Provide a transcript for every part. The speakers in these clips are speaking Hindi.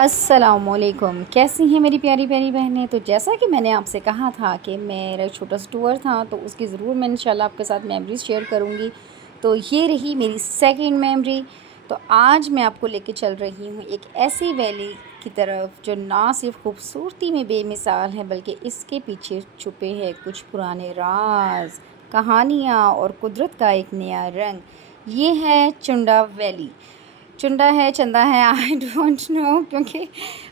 अस्सलामुअलैकुम, कैसी हैं मेरी प्यारी प्यारी बहनें। तो जैसा कि मैंने आपसे कहा था कि मेरा छोटा सा टूर था, तो उसकी ज़रूर मैं इंशाल्लाह आपके साथ मेमोरीज़ शेयर करूँगी। तो ये रही मेरी सेकंड मेमोरी। तो आज मैं आपको लेके चल रही हूँ एक ऐसी वैली की तरफ जो ना सिर्फ खूबसूरती में बेमिसाल है, बल्कि इसके पीछे छुपे हैं कुछ पुराने राज, कहानियाँ और कुदरत का एक नया रंग। ये है चुंडा वैली। चुंडा है, चंदा है, आई डोंट नो, क्योंकि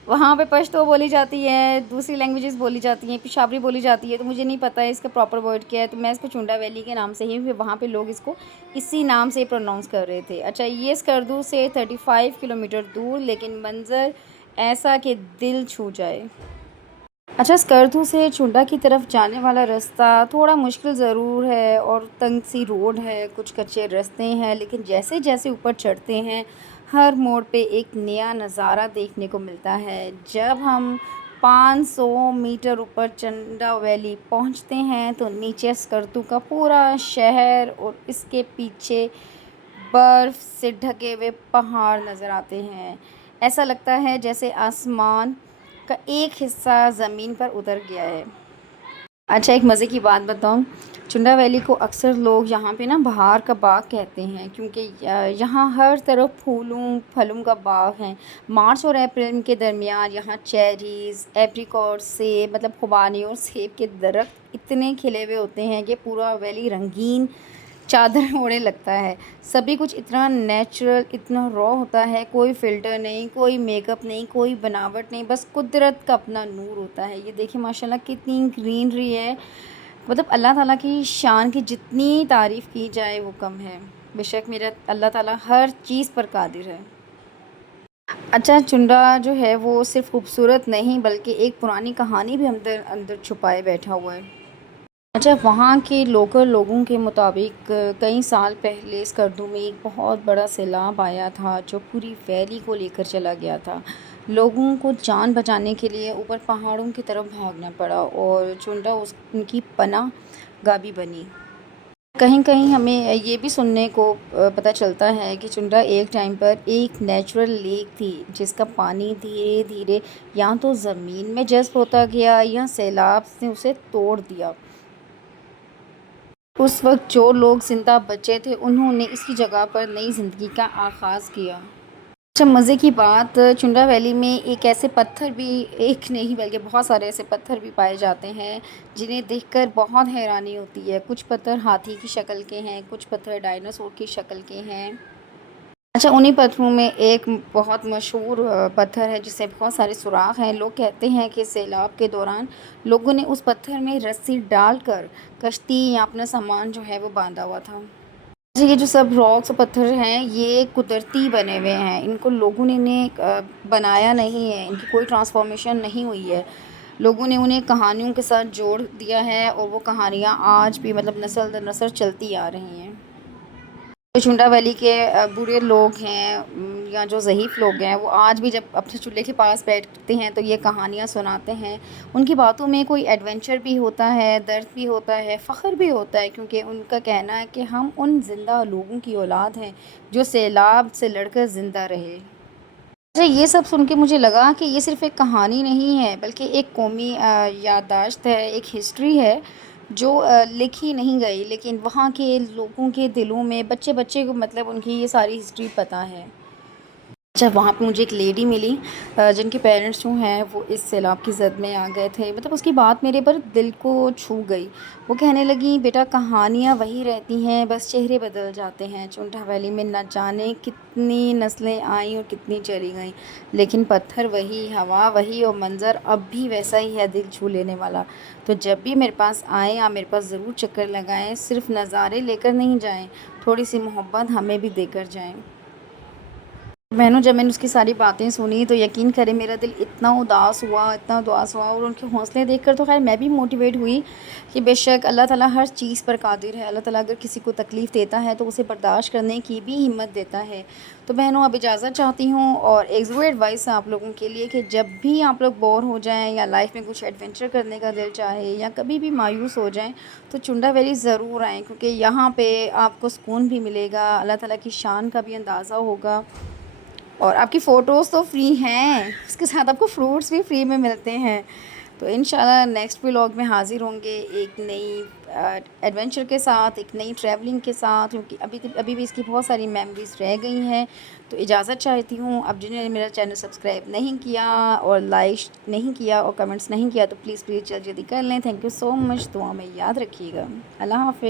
वहाँ पे पश्तो बोली जाती है, दूसरी लैंग्वेजेस बोली जाती हैं, पिशावरी बोली जाती है, तो मुझे नहीं पता है इसका प्रॉपर वर्ड क्या है। तो मैं इसको चुंडा वैली के नाम से ही, फिर वहाँ पे लोग इसको इसी नाम से प्रोनाउंस कर रहे थे। अच्छा, ये स्कर्दू से 35 किलोमीटर दूर, लेकिन मंज़र ऐसा कि दिल छू जाए। अच्छा, स्कर्दू से चुंडा की तरफ जाने वाला रास्ता थोड़ा मुश्किल ज़रूर है और तंग सी रोड है, कुछ कच्चे रास्ते हैं, लेकिन जैसे जैसे ऊपर चढ़ते हैं हर मोड़ पे एक नया नज़ारा देखने को मिलता है। जब हम 500 मीटर ऊपर चंडा वैली पहुंचते हैं तो नीचे स्कर्दू का पूरा शहर और इसके पीछे बर्फ़ से ढके हुए पहाड़ नज़र आते हैं। ऐसा लगता है जैसे आसमान का एक हिस्सा ज़मीन पर उतर गया है। अच्छा, एक मज़े की बात बताऊँ, चुंडा वैली को अक्सर लोग यहाँ पे ना बहार का बाग कहते हैं, क्योंकि यहाँ हर तरफ फूलों फलों का बाग है। मार्च और अप्रैल के दरमियान यहाँ चेरीज़, एप्रिकॉट, सेब, मतलब खुबानी और सेब के दरख्त इतने खिले हुए होते हैं कि पूरा वैली रंगीन चादर ओढ़े लगता है। सभी कुछ इतना नेचुरल, इतना रॉ होता है, कोई फ़िल्टर नहीं, कोई मेकअप नहीं, कोई बनावट नहीं, बस कुदरत का अपना नूर होता है। ये देखिए माशाल्लाह कितनी ग्रीनरी है। मतलब अल्लाह ताला की शान की जितनी तारीफ़ की जाए वो कम है। बेशक मेरा अल्लाह ताला हर चीज़ पर कादिर है। अच्छा, चुंडा जो है वो सिर्फ़ खूबसूरत नहीं, बल्कि एक पुरानी कहानी भी अंदर अंदर छुपाए बैठा हुआ है। अच्छा, वहाँ के लोकल लोगों के मुताबिक कई साल पहले स्कर्दू में एक बहुत बड़ा सैलाब आया था जो पूरी वैली को लेकर चला गया था। लोगों को जान बचाने के लिए ऊपर पहाड़ों की तरफ भागना पड़ा और चुंडा उस उनकी पनाह गाह भी बनी। कहीं कहीं हमें ये भी सुनने को पता चलता है कि चुंडा एक टाइम पर एक नेचुरल लेक थी, जिसका पानी धीरे धीरे या तो ज़मीन में जज़्ब होता गया या सैलाब ने उसे तोड़ दिया। उस वक़्त जो लोग ज़िंदा बचे थे उन्होंने इसकी जगह पर नई ज़िंदगी का आगाज़ किया। अच्छा, मज़े की बात, चुंडा वैली में एक ऐसे पत्थर भी, एक नहीं बल्कि बहुत सारे ऐसे पत्थर भी पाए जाते हैं जिन्हें देखकर बहुत हैरानी होती है। कुछ पत्थर हाथी की शक्ल के हैं, कुछ पत्थर डायनासोर की शक्ल के हैं। अच्छा, उन्हीं पत्थरों में एक बहुत मशहूर पत्थर है जिससे बहुत सारे सुराख हैं। लोग कहते हैं कि सैलाब के दौरान लोगों ने उस पत्थर में रस्सी डालकर कश्ती या अपना सामान जो है वो बांधा हुआ था। जी, ये जो सब रॉक्स और पत्थर हैं ये कुदरती बने हुए हैं। इनको लोगों ने इन्हें बनाया नहीं है, इनकी कोई ट्रांसफॉर्मेशन नहीं हुई है। लोगों ने उन्हें कहानियों के साथ जोड़ दिया है और वो कहानियाँ आज भी मतलब नस्ल दर नस्ल चलती आ रही हैं। जो चुंडा वैली के बूढ़े लोग हैं, या जो ज़ईफ़ लोग हैं, वो आज भी जब अपने चूल्हे के पास बैठते हैं तो ये कहानियाँ सुनाते हैं। उनकी बातों में कोई एडवेंचर भी होता है, दर्द भी होता है, फ़ख्र भी होता है, क्योंकि उनका कहना है कि हम उन ज़िंदा लोगों की औलाद हैं जो सैलाब से लड़कर ज़िंदा रहे। अच्छा, ये सब सुन के मुझे लगा कि ये सिर्फ़ एक कहानी नहीं है, बल्कि एक कौमी याददाश्त है, एक हिस्ट्री है जो लिखी नहीं गई, लेकिन वहाँ के लोगों के दिलों में बच्चे-बच्चे को मतलब उनकी ये सारी हिस्ट्री पता है। अच्छा, वहाँ पे मुझे एक लेडी मिली जिनके पेरेंट्स जो हैं वो इस सैलाब की ज़द में आ गए थे। मतलब उसकी बात मेरे पर दिल को छू गई। वो कहने लगी, बेटा कहानियाँ वही रहती हैं, बस चेहरे बदल जाते हैं। चुंठा वैली में न जाने कितनी नस्लें आईं और कितनी चली गईं, लेकिन पत्थर वही, हवा वही और मंज़र अब भी वैसा ही है, दिल छू लेने वाला। तो जब भी मेरे पास आएँ आप मेरे पास ज़रूर चक्कर लगाएँ, सिर्फ़ नज़ारे लेकर नहीं जाएँ, थोड़ी-सी मोहब्बत हमें भी देकर जाएँ। बहनों, जब मैंने उसकी सारी बातें सुनी तो यकीन करें मेरा दिल इतना उदास हुआ, और उनके हौसले देखकर तो ख़ैर मैं भी मोटिवेट हुई कि बेशक अल्लाह ताला हर चीज़ पर कादिर है। अल्लाह ताला अगर किसी को तकलीफ़ देता है तो उसे बर्दाश्त करने की भी हिम्मत देता है। तो बहनों, अब इजाज़त चाहती हूँ, और एक ज़रूर एडवाइस है आप लोगों के लिए कि जब भी आप लोग बोर हो जाएँ या लाइफ़ में कुछ एडवेंचर करने का दिल चाहे या कभी भी मायूस हो जाएँ, तो चुंडा वैली ज़रूर आएँ, क्योंकि यहाँ पे आपको सुकून भी मिलेगा, अल्लाह ताला की शान का भी अंदाज़ा होगा। और आपकी फ़ोटोज़ तो फ्री हैं, उसके साथ आपको फ्रूट्स भी फ्री में मिलते हैं। तो इंशाल्लाह नेक्स्ट व्लॉग में हाज़िर होंगे एक नई एडवेंचर के साथ, एक नई ट्रैवलिंग के साथ, क्योंकि अभी भी इसकी बहुत सारी मेमोरीज़ रह गई हैं। तो इजाज़त चाहती हूँ। अब जिन्होंने मेरा चैनल सब्सक्राइब नहीं किया और लाइक नहीं किया और कमेंट्स नहीं किया तो प्लीज़ जल्दी कर लें। Thank you so much. दुआ में याद रखिएगा। अल्लाह हाफ़िज़।